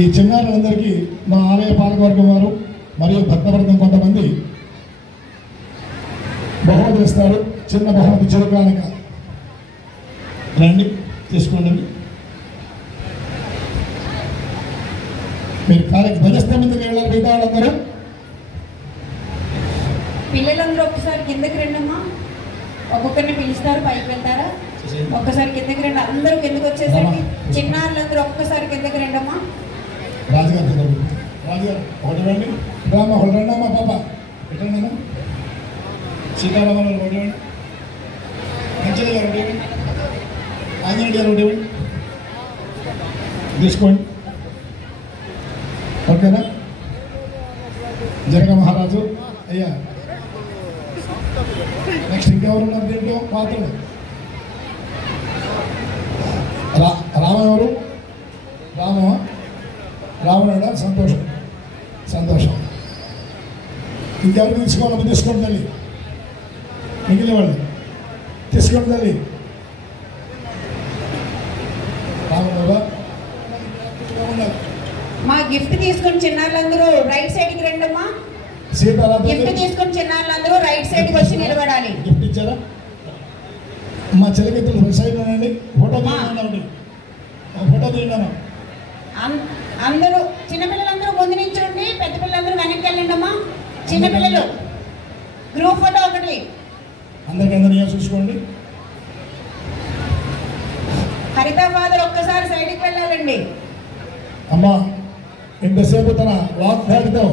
ఈ చిన్నారులందరికీ మా ఆలయ పాలకవర్గం వారు మరియు భక్తవర్గం కొంతమంది బహుమతి ఇస్తారు. చిన్న బహుమతి చిరుకానిక రండి, తీసుకోండి. మీరు కాలకి ధ్వజస్తంభం వెళ్ళాలి. మిగతా వాళ్ళందరూ పిల్లలందరూ ఒక్కసారి కిందకి రండమ్మా. ఒక్కొక్కరిని పిలుస్తారు, పైకి వెళ్తారా? ఒక్కసారి కిందకి రండి. అందరూ కిందకి వచ్చేసరికి చిన్నారులందరూ ఒక్కసారి కిందకి రండమ్మా. రాజుగారు రాజుగారు ఒకటి రండి. రామ ఒకటి రండి అమ్మా. పాప ఎట్టండి. సీతారామరావు ఒకటి రండి. మంచిది గారు ఒకటి ఇవ్వండి. ఆంజనేయుడు గారు ఒకటి ఇవ్వండి. తీసుకోండి. ఓకేనా? జనక మహారాజు అయ్యా. నెక్స్ట్ ఇంకెవరు ఉన్నారు దీంట్లో? పాత్రలు రామ ఎవరు? రావణుడా? సంతోషం సంతోషం. ఇంకెవరు తీసుకోవాలి? తీసుకోండి తల్లి. మిగిలిన వాళ్ళు తీసుకోండి తల్లి. రావణుడా మా గిఫ్ట్ తీసుకుని చిన్నారులందరూ రైట్ సైడ్ కి రండమ్మా. గిఫ్ట్ తీసుకుని చిన్నారులందరూ రైట్ సైడ్ కి వచ్చి నిలబడాలి. గిఫ్ట్ ఇచ్చారా? మా చెలకెత్తులు సైడ్ ఉండండి. ఫోటో తీయండి. ఫోటో తీయండి. అందరూ చిన్నపిల్లలందరూ ముందు నించోండి, పెద్ద పిల్లలందరూ వెనక్కి వెళ్ళండి అమ్మా. చిన్నపిల్లలు గ్రూప్ ఫోటో ఒకటి. అందరికీ చూసుకోండి. హరిత ఫాదర్ ఒక్కసారి సైడ్కి వెళ్ళాలండి. అమ్మా, ఇంతసేపు తన వాగ్దాడితో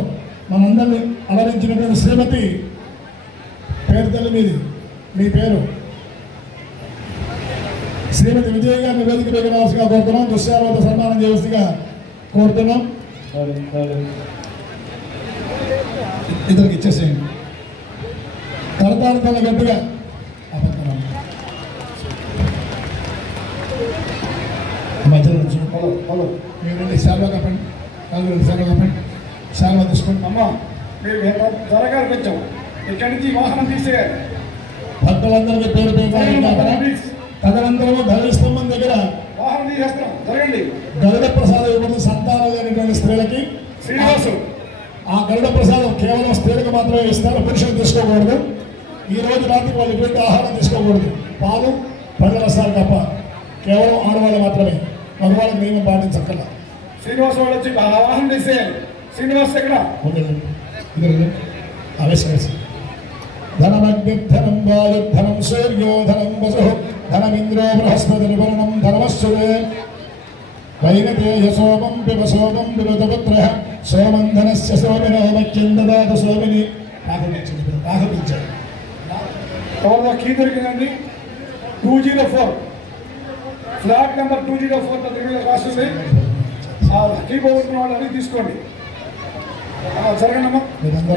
మనందరినీ అలరించినటువంటి శ్రీమతి పేరు తల్లి మీది. మీ పేరు శ్రీమతి విజయ గారిని వేదిక మీద రావాల్సిగా కోరుతున్నాం. దుశ్శాలవత సన్మానం చేయవలసిగా కోరుతున్నాం. ఇద్దరికి ఇచ్చేసేయండి. తన గట్టిగా మధ్యలో మీరు శాల్వా కప్పండి. శాల్వా కప్పండి. శాల్వా తీసుకోండి. అమ్మ మీరు త్వరగా కొంచెం ఇక్కడి నుంచి వాహనం తీసేయాలి. భక్తులందరికీ పేరు పేరు తదనంతరము ధవళస్తంభం దగ్గర వాహనం తీసేస్తున్నాం. జరగండి. గరుడ ప్రసాదం ఇవ్వడం సంతానం లేనటువంటి స్త్రీలకి శ్రీనివాసు ఆ గరుడ ప్రసాదం కేవలం స్త్రీలకు మాత్రమే ఇస్తారు. పురుషులు తీసుకోకూడదు. ఈ రోజు రాత్రికి వాళ్ళు ఎటువంటి ఆహారం తీసుకోకూడదు. పాలు పళ్ళ రసాలు తప్ప కేవలం ఆడవాళ్ళు మాత్రమే. మగవాళ్ళకి నియమం పాటించక్కల. శ్రీనివాస్ వాళ్ళు వచ్చి ఆ వాహనం తీసేయాలి. శ్రీనివాస్ ఎక్కడ? ఆవేశం. ధనమగ్నిధనం వాయుధనం సూర్యో ధనం వసు ధనమింద్రో బృహస్పతిర్వరుణం ధనమశ్చురే వైనతేయ సోమం పిబ సోమం పిబతపుత్ర సోమం ధనస్య సోమినో మఖ్యం దదాత సోమిని. ఆహ్వానించాడు. ఎవరిలో కీ దొరికిందండి? 204 ఫ్లాట్ నెంబర్ 204 దగ్గర రాస్తుంది. ఆ కీ పోగొట్టిన వాళ్ళు అన్ని తీసుకోండి. జరగండి అమ్మా. మీరందరూ